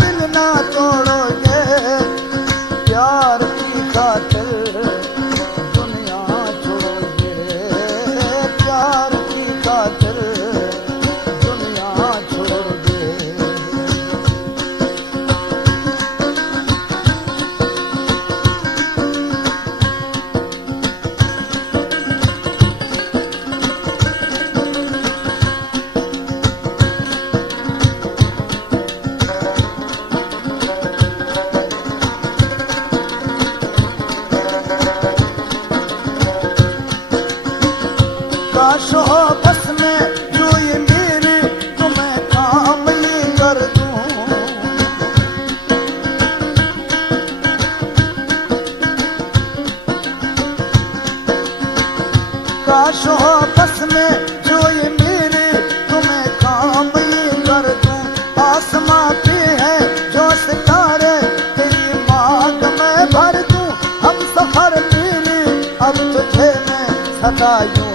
दिल ना तोड़ोगे प्यार की खातिर दुनिया छोड़ोगे, प्यार की खातिर दुनिया छोड़ोगे। काश हो बस में जो ये मेरे तुम्हें काम ये कर दूं, काश हो बस में जो ये मेरे तुम्हें काम ये कर दूं। आसमां पे है जो सितारे तेरी मांग में भर दूं। हम सफर तेरे अब तुझे मैं सदा यूं